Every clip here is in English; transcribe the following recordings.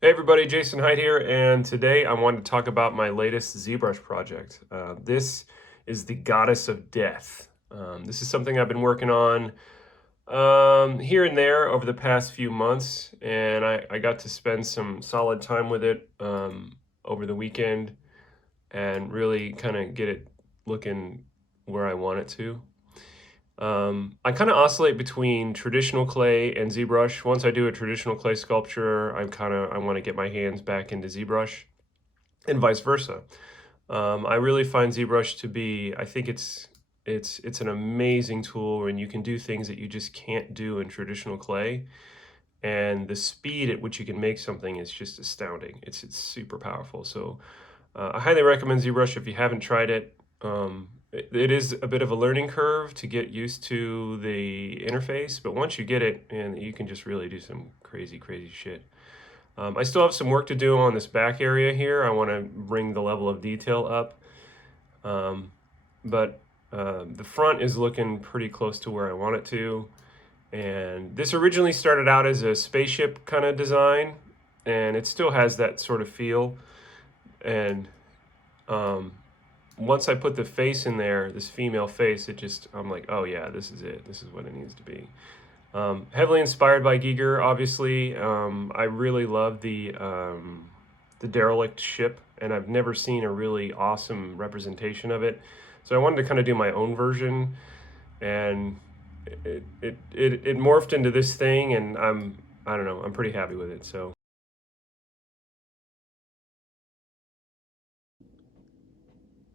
Hey everybody, Jason Hyde here, and today I wanted to talk about my latest ZBrush project. This is the Goddess of Death. This is something I've been working on here and there over the past few months, and I got to spend some solid time with it over the weekend and really kind of get it looking where I want it to. I kind of oscillate between traditional clay and ZBrush. Once I do a traditional clay sculpture, I want to get my hands back into ZBrush, and vice versa. I really find ZBrush to be, I think it's an amazing tool, and you can do things that you just can't do in traditional clay. And the speed at which you can make something is just astounding. It's super powerful. So I highly recommend ZBrush if you haven't tried it. It is a bit of a learning curve to get used to the interface, but once you get it, and you can just really do some crazy shit. I still have some work to do on this back area here. I want to bring the level of detail up, but the front is looking pretty close to where I want it to. And this originally started out as a spaceship kind of design, and it still has that sort of feel. And once I put the face in there, this female face, I'm like, oh yeah, this is it. This is what it needs to be. Heavily inspired by Giger, obviously. I really love the derelict ship, and I've never seen a really awesome representation of it. So I wanted to kind of do my own version, and it morphed into this thing, and I don't know, I'm pretty happy with it. So.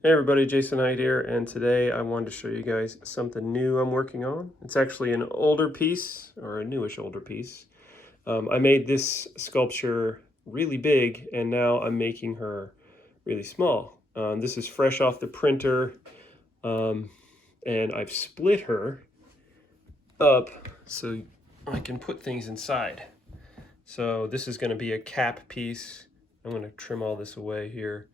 Hey everybody, Jason Hyde here, and today I wanted to show you guys something new I'm working on. It's actually an older piece, or a newish older piece. I made this sculpture really big, and now I'm making her really small. This is fresh off the printer, and I've split her up so I can put things inside. So this is going to be a cap piece. I'm going to trim all this away here,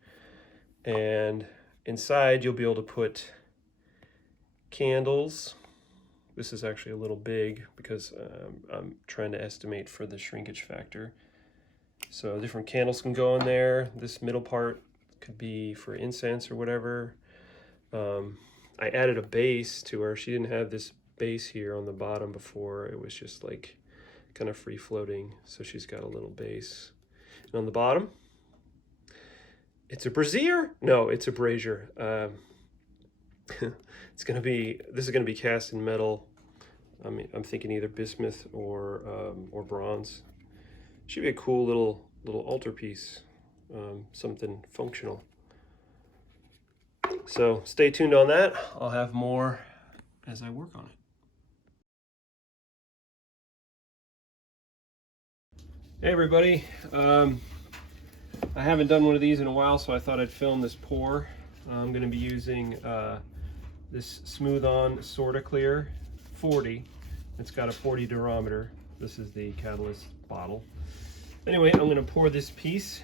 and inside you'll be able to put candles. This is actually a little big because I'm trying to estimate for the shrinkage factor. So different candles can go in there. This middle part could be for incense or whatever. I added a base to her. She didn't have this base here on the bottom before. It was just like kind of free floating. So she's got a little base. And on the bottom, it's a Brazier? No, it's a Brazier. This is gonna be cast in metal. I mean, I'm thinking either bismuth or bronze. Should be a cool little altarpiece, something functional. So stay tuned on that. I'll have more as I work on it. Hey everybody. I haven't done one of these in a while, so I thought I'd film this pour. I'm going to be using this Smooth On Sorta Clear 40. It's got a 40 durometer. This is the catalyst bottle. Anyway, I'm going to pour this piece,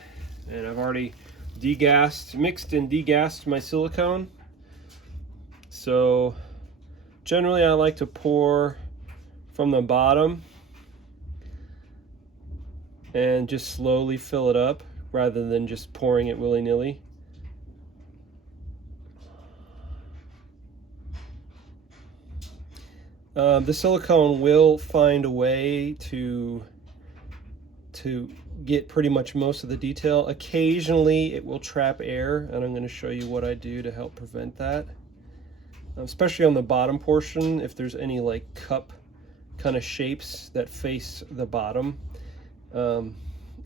and I've already mixed and degassed my silicone. So generally I like to pour from the bottom and just slowly fill it up, rather than just pouring it willy-nilly. The silicone will find a way to get pretty much most of the detail. Occasionally it will trap air, and I'm going to show you what I do to help prevent that. Especially on the bottom portion, if there's any like cup kind of shapes that face the bottom,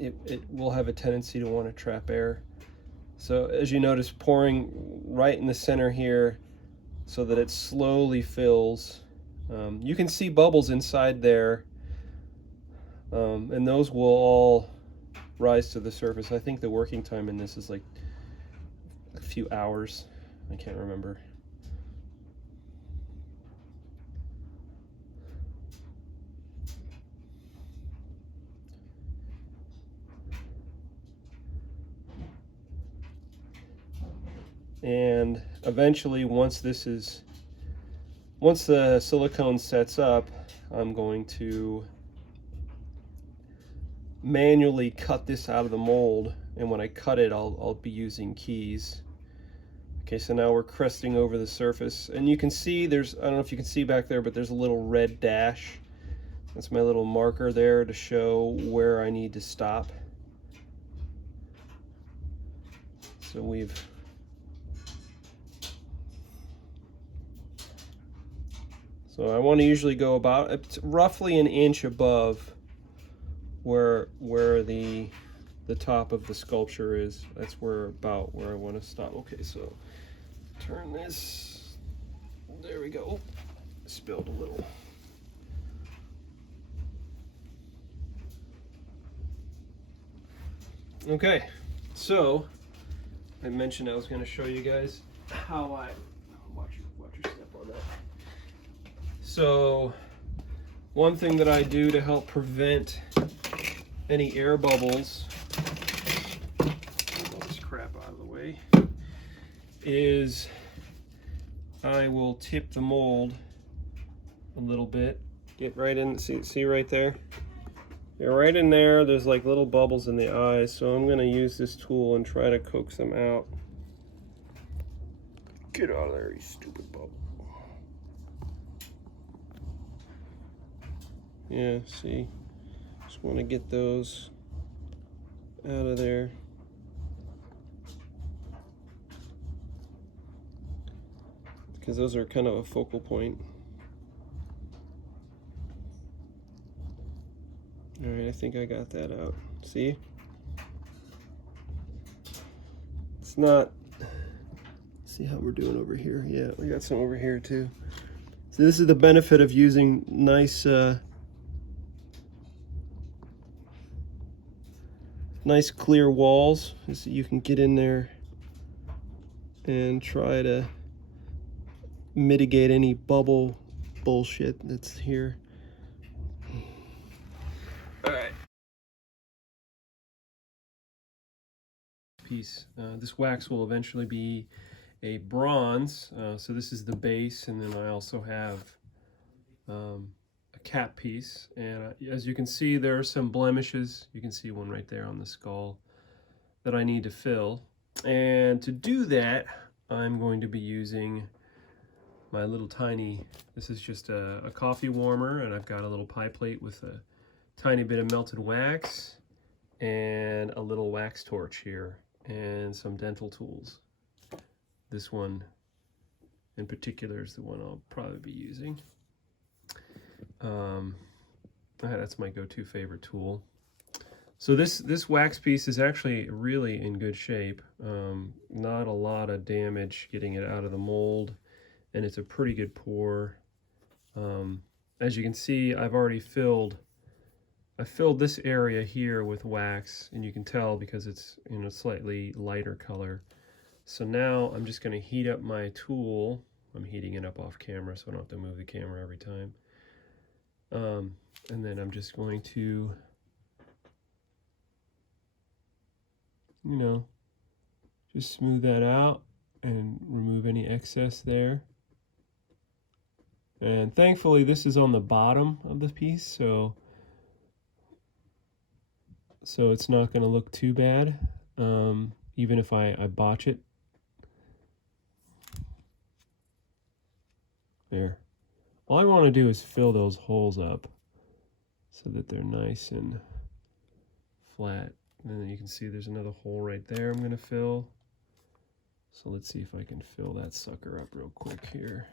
it will have a tendency to want to trap air. So as you notice, pouring right in the center here so that it slowly fills. You can see bubbles inside there, and those will all rise to the surface. I think the working time in this is like a few hours. I can't remember. And eventually, once the silicone sets up, I'm going to manually cut this out of the mold, and when I cut it, I'll be using keys. Okay, so now we're cresting over the surface, and you can see there's, I don't know if you can see back there, but there's a little red dash. That's my little marker there to show where I need to stop. So I want to usually go about roughly an inch above where the top of the sculpture is. That's about where I want to stop. Okay, so turn this. There we go. Spilled a little. Okay, so I mentioned I was going to show you guys how I watch your step on that. So one thing that I do to help prevent any air bubbles, all this crap out of the way, is I will tip the mold a little bit. Get right in, see right there? Yeah, right in there, there's like little bubbles in the eyes, so I'm gonna use this tool and try to coax them out. Get out of there, you stupid bubble. Yeah, see? Just want to get those out of there. Because those are kind of a focal point. All right, I think I got that out. See? It's not, see how we're doing over here? Yeah, we got some over here too. So this is the benefit of using nice clear walls, is that you can get in there and try to mitigate any bubble bullshit that's here. All right. Piece. This wax will eventually be a bronze. So this is the base, and then I also have a cap piece. And as you can see, there are some blemishes. You can see one right there on the skull that I need to fill. And to do that, I'm going to be using my little tiny, this is just a coffee warmer, and I've got a little pie plate with a tiny bit of melted wax and a little wax torch here and some dental tools. This one in particular is the one I'll probably be using. That's my go-to favorite tool. So this wax piece is actually really in good shape. Not a lot of damage getting it out of the mold, and it's a pretty good pour. As you can see, I filled this area here with wax, and you can tell because it's slightly lighter color. So now I'm just going to heat up my tool. I'm heating it up off camera so I don't have to move the camera every time. And then I'm just going to, just smooth that out and remove any excess there. And thankfully this is on the bottom of the piece, so it's not going to look too bad, even if I botch it. There. All I want to do is fill those holes up so that they're nice and flat. And then you can see there's another hole right there I'm going to fill. So let's see if I can fill that sucker up real quick here.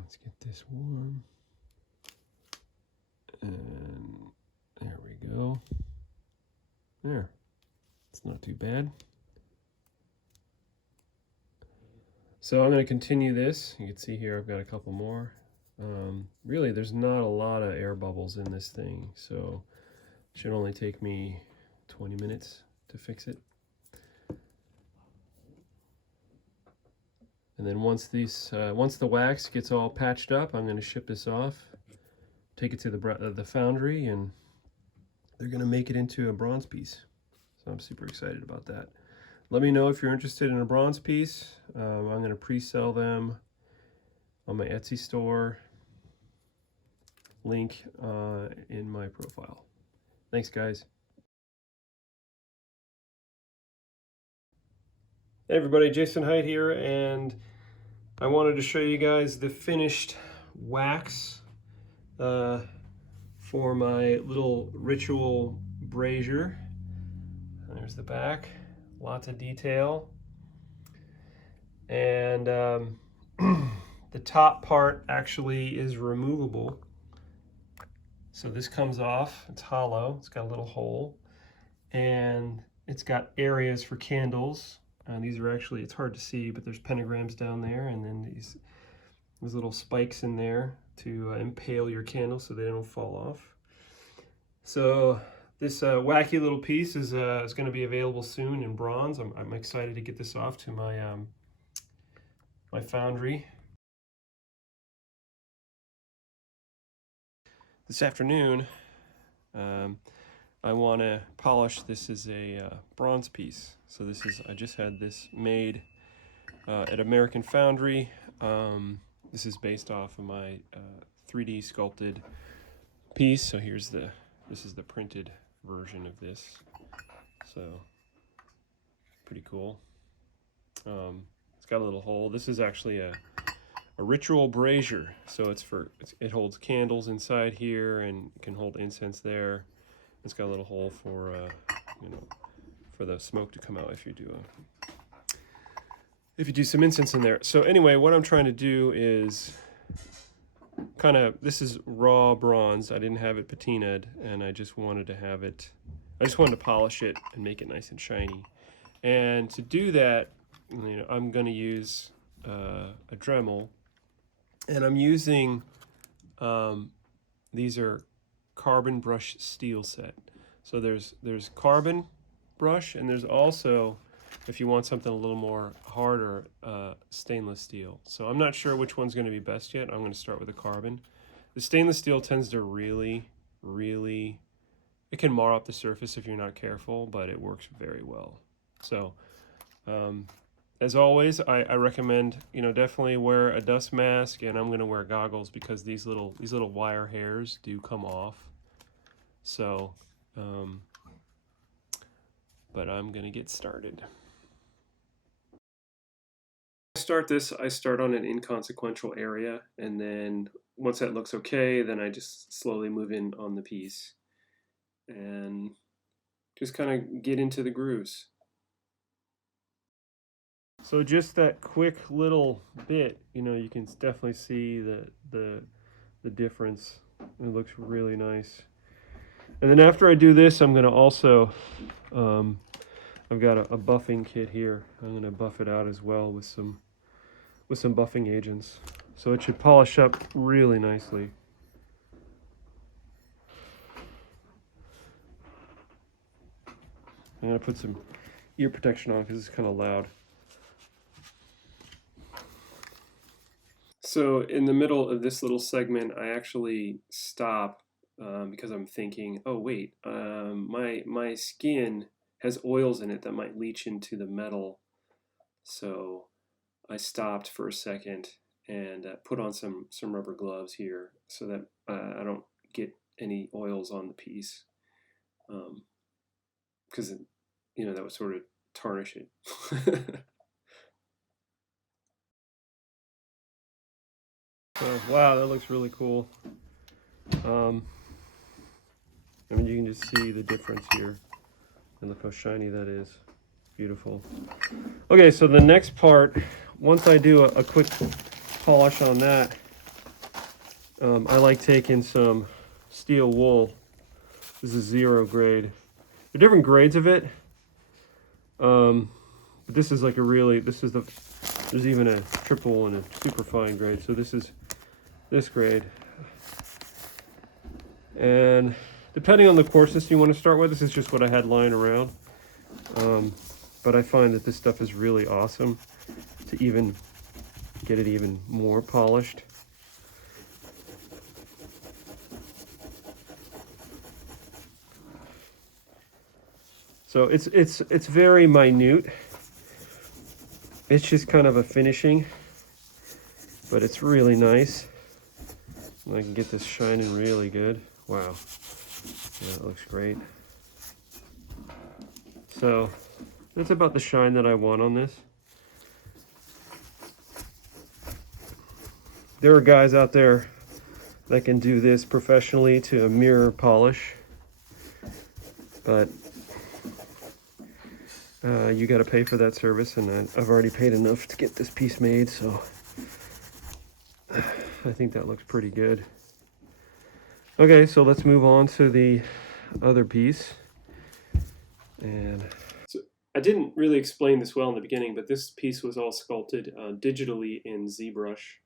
Let's get this warm. And there we go. There. It's not too bad. So I'm going to continue this. You can see here I've got a couple more. Really, there's not a lot of air bubbles in this thing, so it should only take me 20 minutes to fix it. And then once the wax gets all patched up, I'm going to ship this off, take it to the foundry, and they're going to make it into a bronze piece. So I'm super excited about that. Let me know if you're interested in a bronze piece. I'm going to pre-sell them on my Etsy store. Link in my profile. Thanks, guys. Hey everybody, Jason Height here, and I wanted to show you guys the finished wax for my little ritual brazier. There's the back, lots of detail. And the top part actually is removable. So this comes off, it's hollow, it's got a little hole, and it's got areas for candles. These are actually, it's hard to see, but there's pentagrams down there, and then these little spikes in there to impale your candles so they don't fall off. So this wacky little piece is going to be available soon in bronze. I'm excited to get this off to my my foundry. This afternoon, I want to polish this as a bronze piece. So this is, I just had this made at American Foundry. This is based off of my 3D sculpted piece. So this is the printed version of this. So pretty cool. It's got a little hole. This is actually a ritual brazier. So it holds candles inside here and it can hold incense there. It's got a little hole for for the smoke to come out if you do some incense in there. So anyway, what I'm trying to do is this is raw bronze. I didn't have it patinaed, and I just wanted to polish it and make it nice and shiny. And to do that, I'm going to use a Dremel, and I'm using these are carbon brush steel set. So there's carbon brush, and there's also, if you want something a little more harder, stainless steel. So I'm not sure which one's going to be best yet. I'm going to start with the carbon. The stainless steel tends to really, it can mar up the surface if you're not careful, but it works very well. So as always, I recommend, definitely wear a dust mask, and I'm going to wear goggles because these little wire hairs do come off. So but I'm going to get started. I start on an inconsequential area, and then once that looks okay, then I just slowly move in on the piece and just kind of get into the grooves. So just that quick little bit, you can definitely see the difference. It looks really nice. And then after I do this, I'm going to also, I've got a buffing kit here. I'm going to buff it out as well with some buffing agents. So it should polish up really nicely. I'm going to put some ear protection on because it's kind of loud. So in the middle of this little segment, I actually stop because I'm thinking, oh wait, my skin has oils in it that might leach into the metal. So I stopped for a second and put on some rubber gloves here so that I don't get any oils on the piece, because that would sort of tarnish it. So, wow, that looks really cool. I mean, you can just see the difference here, and look how shiny that is. Beautiful. Okay, so the next part, once I do a quick polish on that, I like taking some steel wool. This is 0 grade. There are different grades of it, but this is like there's even a triple and a super fine grade. So this is this grade. And depending on the coarseness you want to start with, this is just what I had lying around. But I find that this stuff is really awesome to even get it even more polished. So it's very minute. It's just kind of a finishing, but it's really nice. And I can get this shining really good. Wow, yeah, it looks great. So that's about the shine that I want on this. There are guys out there that can do this professionally to a mirror polish, but you got to pay for that service, and I've already paid enough to get this piece made, so I think that looks pretty good. Okay, so let's move on to the other piece. And so I didn't really explain this well in the beginning, but this piece was all sculpted digitally in ZBrush.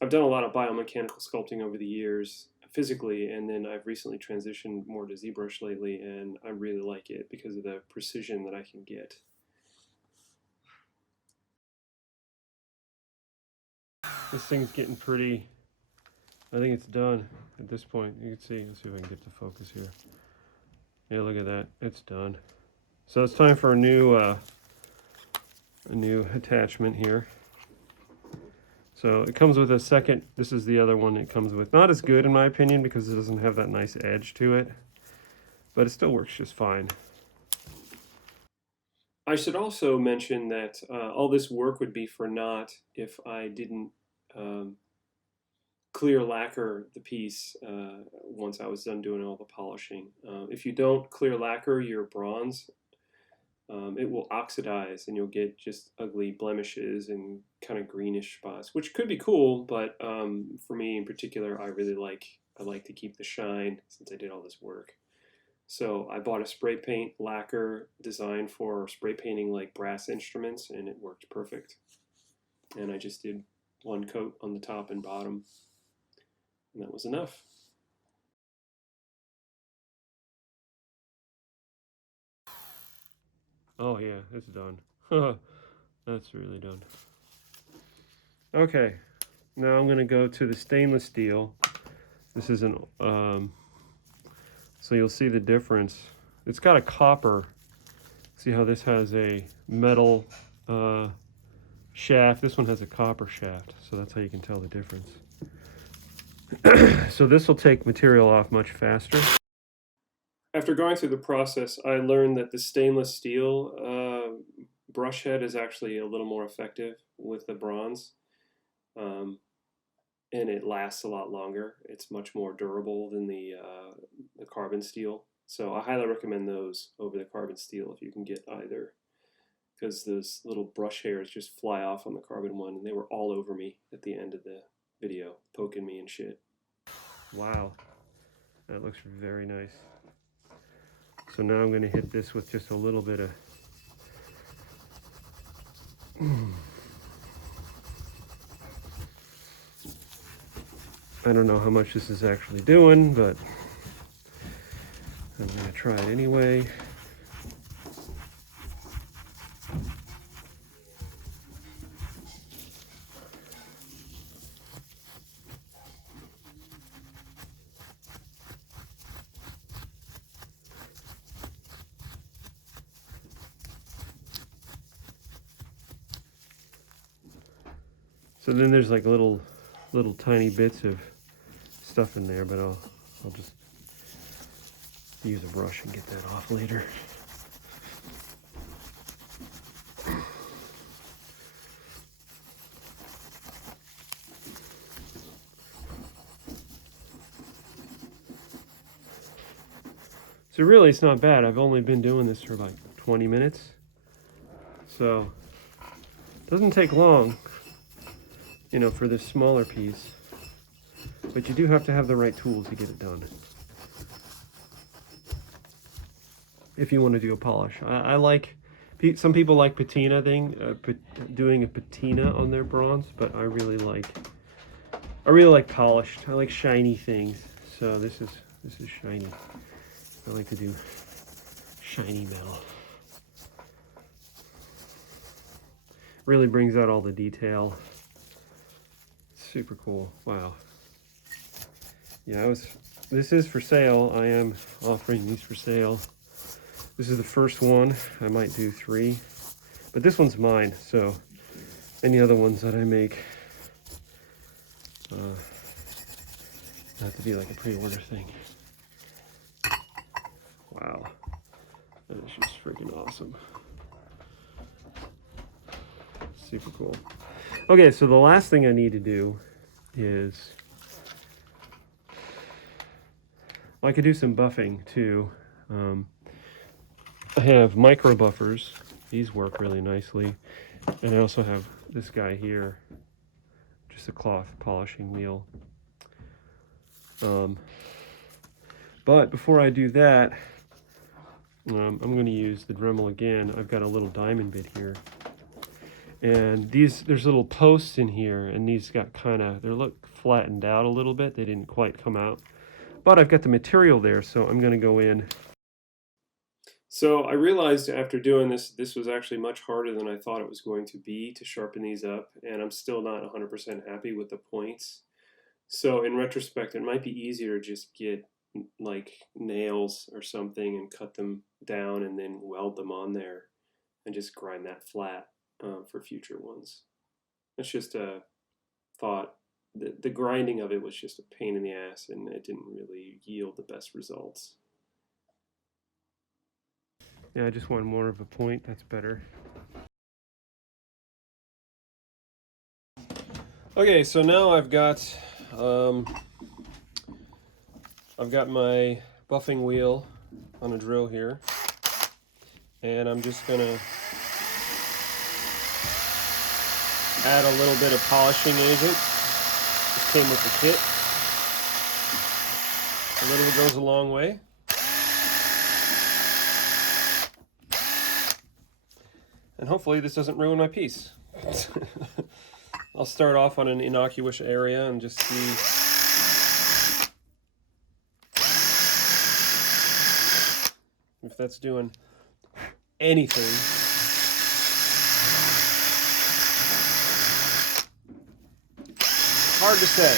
I've done a lot of biomechanical sculpting over the years physically, and then I've recently transitioned more to ZBrush lately, and I really like it because of the precision that I can get. This thing's getting pretty, I think it's done at this point. You can see, let's see if I can get the focus here. Yeah, look at that, it's done. So it's time for a new attachment here. So it comes with a second, this is the other one it comes with. Not as good in my opinion because it doesn't have that nice edge to it, but it still works just fine. I should also mention that all this work would be for naught if I didn't clear lacquer the piece once I was done doing all the polishing. If you don't clear lacquer your bronze, it will oxidize and you'll get just ugly blemishes and kind of greenish spots, which could be cool, but for me in particular, I like to keep the shine since I did all this work. So I bought a spray paint lacquer designed for spray painting like brass instruments, and it worked perfect. And I just did one coat on the top and bottom, and that was enough. Oh yeah, it's done. That's really done. Okay, now I'm going to go to the stainless steel. This is an, so you'll see the difference. It's got a copper. See how this has a metal shaft? This one has a copper shaft, so that's how you can tell the difference. So this will take material off much faster. After going through the process, I learned that the stainless steel brush head is actually a little more effective with the bronze. And it lasts a lot longer. It's much more durable than the carbon steel. So I highly recommend those over the carbon steel if you can get either, because those little brush hairs just fly off on the carbon one, and they were all over me at the end of the video, poking me and shit. Wow, that looks very nice. So now I'm going to hit this with just a little bit of I don't know how much this is actually doing, but I'm going to try it anyway. So then there's like little tiny bits of stuff in there, but I'll just use a brush and get that off later. So really it's not bad. I've only been doing this for like 20 minutes. So it doesn't take long, you know, for this smaller piece. But you do have to have the right tools to get it done. If you want to do a polish. I like, some people like patina doing a patina on their bronze, but I really like polished. I like shiny things. So this is shiny. I like to do shiny metal. Really brings out all the detail. Super cool. Wow. Yeah, this is for sale. I am offering these for sale. This is the first one. I might do 3. But But this one's mine, so any other ones that I make have to be like a pre-order thing. Wow, that is just freaking awesome. Super cool. Okay, so the last thing I need to do is, well, I could do some buffing too. I have micro buffers. These work really nicely. And I also have this guy here, just a cloth polishing wheel. But before I do that, I'm going to use the Dremel again. I've got a little diamond bit here. And there's little posts in here, and these got they look flattened out a little bit. They didn't quite come out. But I've got the material there, so I'm going to go in. So I realized after doing this was actually much harder than I thought it was going to be to sharpen these up, and I'm still not 100% happy with the points. So in retrospect, it might be easier to just get like nails or something and cut them down and then weld them on there and just grind that flat for future ones. It's just a thought. The grinding of it was just a pain in the ass, and it didn't really yield the best results. Yeah, I just want more of a point. That's better. Okay, so now I've got my buffing wheel on a drill here, and I'm just gonna add a little bit of polishing agent. This came with the kit. A little goes a long way. And hopefully this doesn't ruin my piece. I'll start off on an innocuous area and just see if that's doing anything. Hard to say.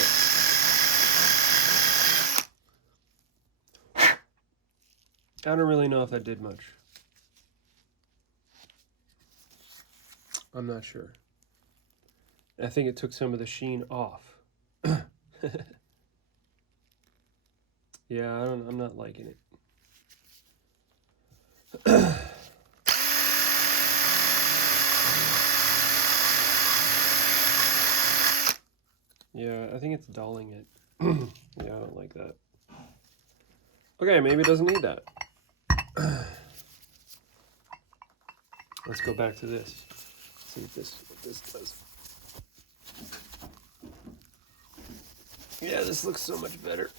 I don't really know if that did much. I'm not sure. I think it took some of the sheen off. Yeah, I'm not liking it. Yeah, I think it's dulling it. Yeah, I don't like that. Okay, maybe it doesn't need that. Let's go back to this. See what this does. Yeah, this looks so much better.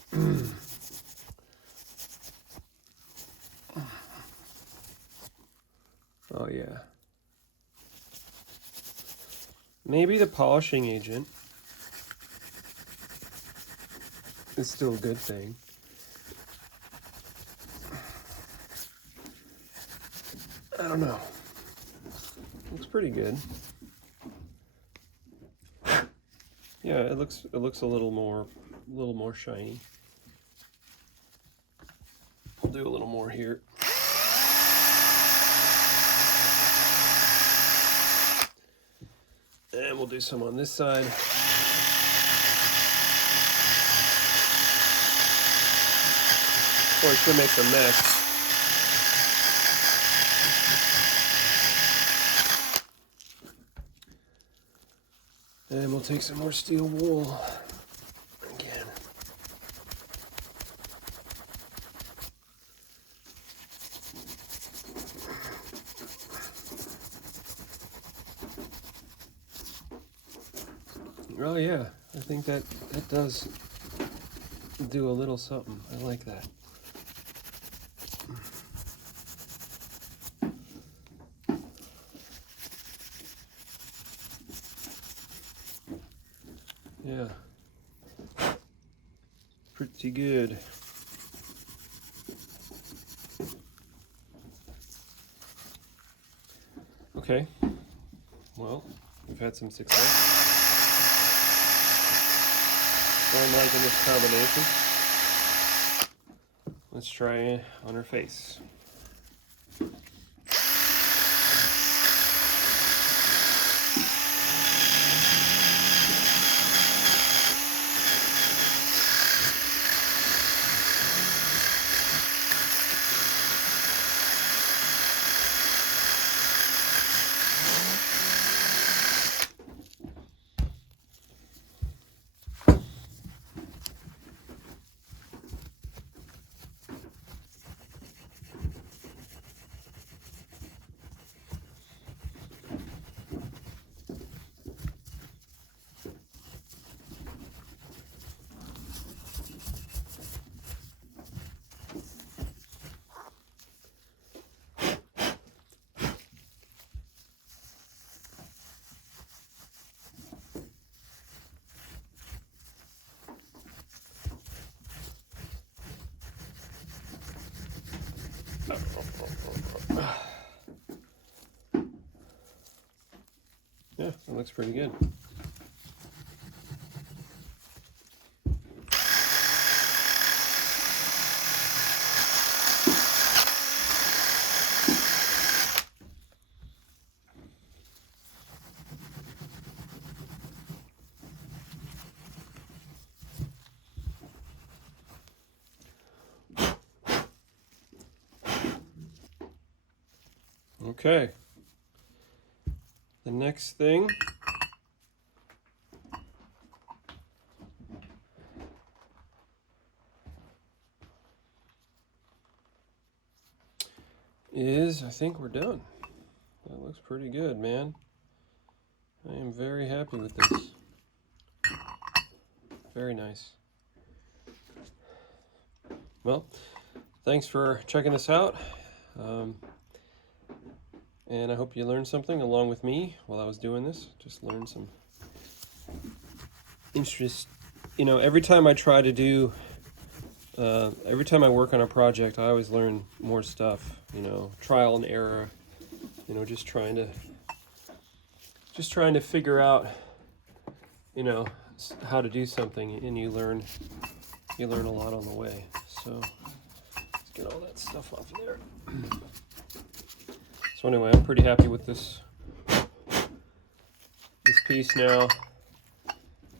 Oh yeah. Maybe the polishing agent is still a good thing. I don't know. Looks pretty good. Yeah, it looks a little more shiny. I'll do a little more here. And we'll do some on this side. Boy, it sure makes a mess. And we'll take some more steel wool again. Oh yeah, I think that does do a little something. I like that. Yeah, pretty good. Okay, well, we've had some success. I'm liking this combination. Let's try it on her face. Yeah, that looks pretty good. Okay. The next thing is, I think we're done. That looks pretty good, man. I am very happy with this. Very nice. Well, thanks for checking this out. And I hope you learned something along with me while I was doing this. Just learned some interest. You know, every time I try to do, every time I work on a project, I always learn more stuff. You know, trial and error. You know, just trying to figure out, you know, how to do something, and you learn a lot on the way. So let's get all that stuff off of there. So anyway, I'm pretty happy with this piece now.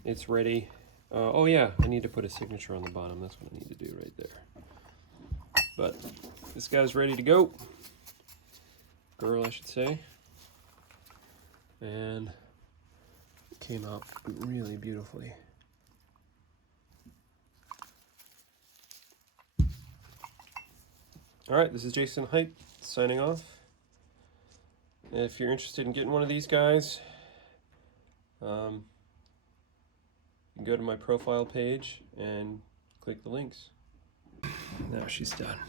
It's ready. Oh yeah, I need to put a signature on the bottom. That's what I need to do right there. But this guy's ready to go. Girl, I should say. And it came out really beautifully. All right, this is Jason Height signing off. If you're interested in getting one of these guys, you can go to my profile page and click the links. Now she's done.